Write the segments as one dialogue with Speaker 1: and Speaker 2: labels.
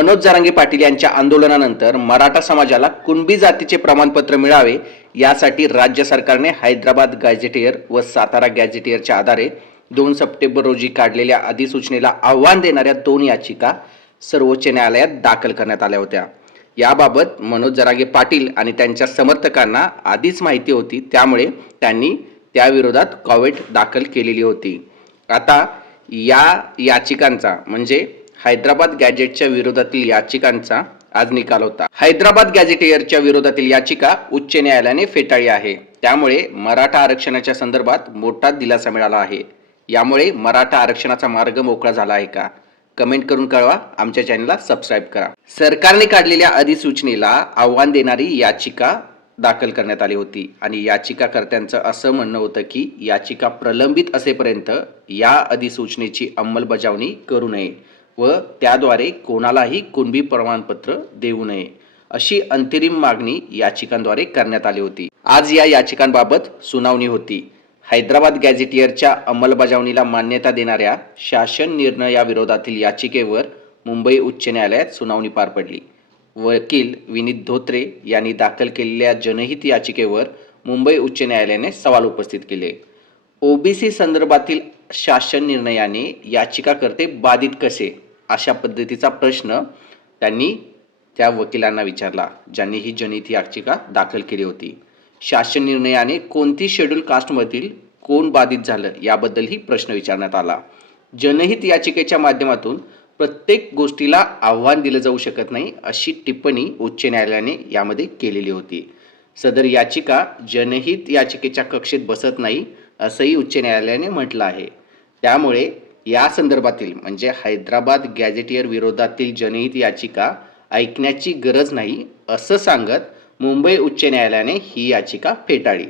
Speaker 1: मनोज जरांगे पाटील यांच्या आंदोलनानंतर मराठा समाजाला कुणबी जातीचे प्रमाणपत्र मिळावे यासाठी राज्य सरकारने हैदराबाद गॅझेटियर व सातारा गॅझेटियरच्या आधारे दोन सप्टेंबर रोजी काढलेल्या अधिसूचनेला आव्हान देणाऱ्या दोन याचिका सर्वोच्च न्यायालयात दाखल करण्यात आल्या होत्या. याबाबत मनोज जरांगे पाटील आणि त्यांच्या समर्थकांना आधीच माहिती होती त्यामुळे त्यांनी त्याविरोधात कॉवेट दाखल केलेली होती. आता या याचिकांचा म्हणजे हैदराबाद गॅजेटच्या विरोधातील याचिकांचा आज निकाल होता. हैदराबाद गॅजेटियरच्या विरोधातील याचिका उच्च न्यायालयाने फेटाळली आहे. त्यामुळे मराठा आरक्षणाच्या संदर्भात मोठा दिलासा मिळाला आहे. यामुळे मराठा आरक्षणाचा मार्ग मोकळा झाला आहे का? कमेंट करून कळवा. आमच्या चॅनलला सबस्क्राईब करा. सरकारने काढलेल्या अधिसूचनेला आव्हान देणारी याचिका दाखल करण्यात आली होती. आणि याचिकाकर्त्यांचं असं म्हणणं होतं की याचिका प्रलंबित असेपर्यंत या अधिसूचनेची अंमलबजावणी करू नये. व त्याद्वारे कोणालाही कुणबी प्रमाणपत्र देऊ नये अशी अंतरिम मागणी याचिकांद्वारे करण्यात आली होती. आज या याचिकांबाबत सुनावणी होती. हैदराबाद गॅझेटियरच्या अंमलबजावणीला मान्यता देणाऱ्या शासन निर्णयाविरोधातील याचिकेवर मुंबई उच्च न्यायालयात सुनावणी पार पडली. वकील विनीत धोत्रे यांनी दाखल केलेल्या जनहित याचिकेवर मुंबई उच्च न्यायालयाने सवाल उपस्थित केले. ओबीसी संदर्भातील शासन निर्णयाने याचिकाकर्ते बाधित कसे? अशा पद्धतीचा प्रश्न त्यांनी त्या वकिलांना विचारला ज्यांनी ही जनहित याचिका दाखल केली होती. शासन निर्णयाने कोणती शेड्यूल कास्टमधील कोण बाधित झालं याबद्दलही प्रश्न विचारण्यात आला. जनहित याचिकेच्या माध्यमातून प्रत्येक गोष्टीला आव्हान दिलं जाऊ शकत नाही अशी टिप्पणी उच्च न्यायालयाने यामध्ये केलेली होती. सदर याचिका जनहित याचिकेच्या कक्षेत बसत नाही असंही उच्च न्यायालयाने म्हटलं आहे. त्यामुळे या संदर्भातील म्हणजे हैदराबाद गॅझेटियर विरोधातील जनहित याचिका ऐकण्याची गरज नाही असं सांगत मुंबई उच्च न्यायालयाने ही याचिका फेटाळली.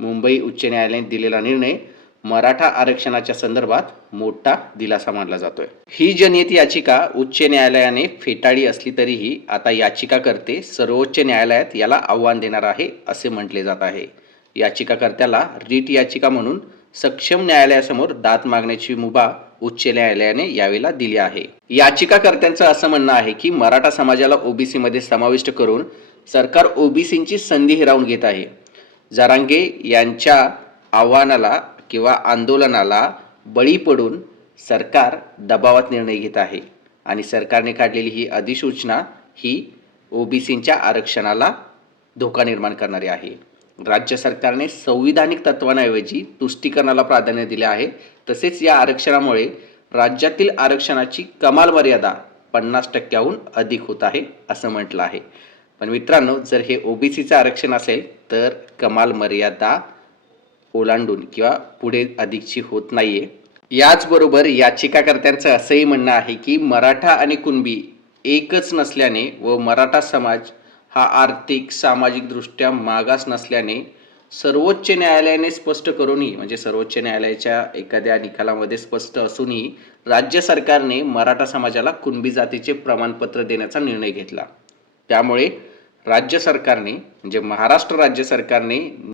Speaker 1: मुंबई उच्च न्यायालयाने दिलेला निर्णय मराठा आरक्षणाच्या संदर्भात मोठा दिलासा मानला जातोय. ही जनहित याचिका उच्च न्यायालयाने फेटाळली असली तरीही आता याचिकाकर्ते सर्वोच्च न्यायालयात याला आव्हान देणार आहे असे म्हटले जात आहे. याचिकाकर्त्याला रीट याचिका म्हणून सक्षम न्यायालयासमोर दाद मागण्याची मुभा उच्च न्यायालयाने यावेळेला दिली आहे. याचिकाकर्त्यांचं असं म्हणणं आहे की मराठा समाजाला ओबीसी मध्ये समाविष्ट करून सरकार ओबीसींची संधी हिरावून घेत आहे. जरांगे यांच्या आव्हानाला किंवा आंदोलनाला बळी पडून सरकार दबावात निर्णय घेत आहे आणि सरकारने काढलेली ही अधिसूचना ही ओबीसींच्या आरक्षणाला धोका निर्माण करणारी आहे. राज्य सरकारने संविधानिक तत्वांऐवजी तुष्टीकरणाला प्राधान्य दिले आहे. तसेच या आरक्षणामुळे राज्यातील आरक्षणाची कमाल मर्यादा पन्नास टक्क्याहून अधिक होत आहे असं म्हटलं आहे. पण मित्रांनो जर हे ओबीसीचं आरक्षण असेल तर कमाल मर्यादा ओलांडून किंवा पुढे अधिकची होत नाहीये. याचबरोबर याचिकाकर्त्यांचं असंही म्हणणं आहे की मराठा आणि कुणबी एकच नसल्याने व मराठा समाज हा आर्थिक सामाजिकदृष्ट्या मागास नसल्याने सर्वोच्च न्यायालयाने स्पष्ट करूनही म्हणजे सर्वोच्च न्यायालयाच्या एखाद्या निकालामध्ये स्पष्ट असूनही राज्य सरकारने मराठा समाजाला कुणबी जातीचे प्रमाणपत्र देण्याचा निर्णय घेतला. त्यामुळे राज्य सरकारने म्हणजे महाराष्ट्र राज्य सरकारने